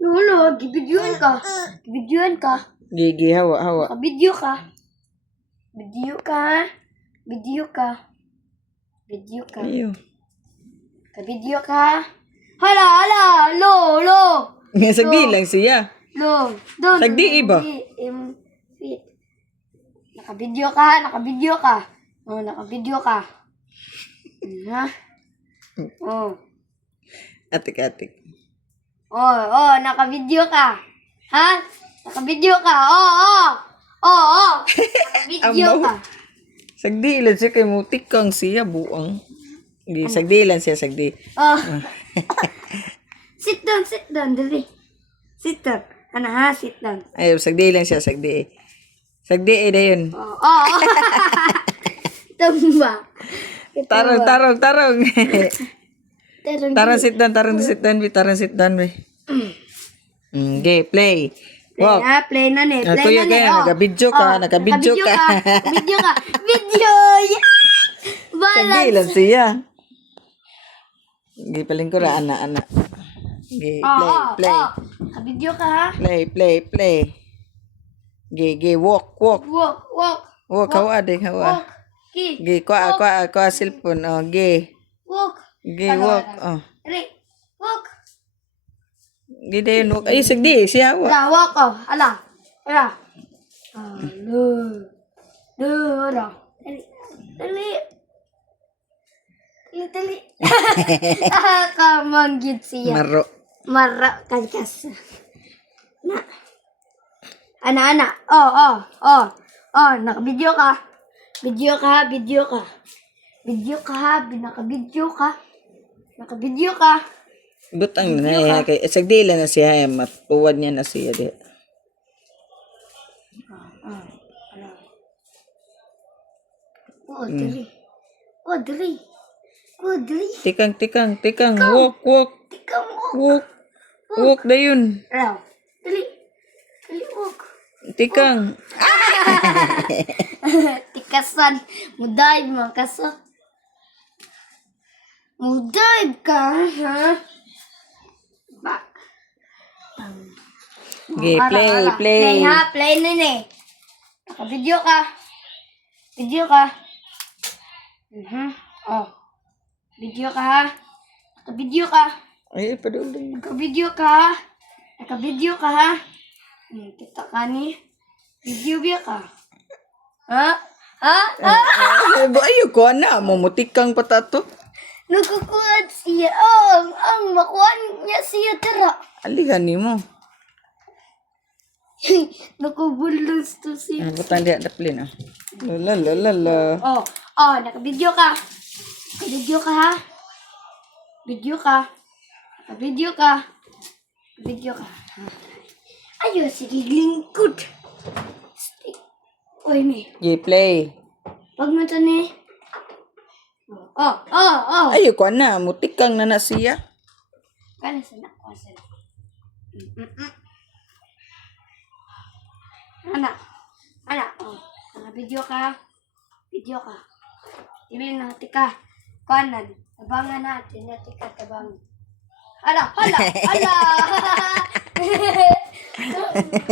Lolo, gibidyoan ka. Gibidyoan ka. Gigi, hawa. Nakabidyo ka. Video ka. Video ka. Video ka. Ayo. Kabidyo ka. Hala, lo. Sagdi lang siya. Lo, Sagdi iba. Fit. Nakabidyo ka. Oh, nakabidyo ka. Ha? Oh. Atik. Oh, nakabidyo ka. Ha? Nakabidyo ka. Oh. Nakabidyo Amaw. ka. Sagdi lang siya kay mutik kang siya buang. Di sagdi lang siya sagdi. Oh. Sit down, dali. Sit down. Ano ha? Sit down. Ay, sagdi lang siya sagdi. Sagdi dayon. Oh. Tumba. Tarong. Tarong. Tarong sit down. Okay, play. Walk. Play na ne. Kuya kaya, nagabidyo ka. Video ka. Video. Yeah. Sagdi lang siya. Okay, palingkod ana. Okay, play. Video ka ha. Play. Okay, walk. Walk. Hawa. Ki. Okay, kuha cellphone. Okay. Walk. Walk. Oh. Ready. Walk. Okay, dayon walk. Ay, sagdi siya. Walk. Ala. Dali. Kamanggit siya. Maro kalkas. Na. Ana. Oh, nakabidyo ka. Video ka. Butang na kay sagdi lang na siya. Matuwad niya na siya. Dali. Tikang. Walk. Walk dayon. Dali, walk. Tikang. Tikasan. Mudive mo kaso. Mudive ka, ha? Ba? Okay, play. Play ha, play na ne. Nakabidyo ka. Oh. Video ka ha. Nakabidyo ka. Ay, padulong. Nakabidyo ka ha. Kita ka ni. Video ka. Ha? Ayo ko na. Mamutikang patato. Nagkukuhan siya. Ang makuhan niya siya tara. Alihan ni mo. Nakubulos to siya. Butang dia daplin. Lala. Nakabidyo ka. Ha? Video ka. Ayo, sige lingkod. Oy, me. Okay, play. Pag mo to ni. Ayo ko na. Mutikang na siya. Kala sana ko sa. Ana. Video ka. Ibig na tika. Kanan. Tabangan natin. Tabangan. Hala.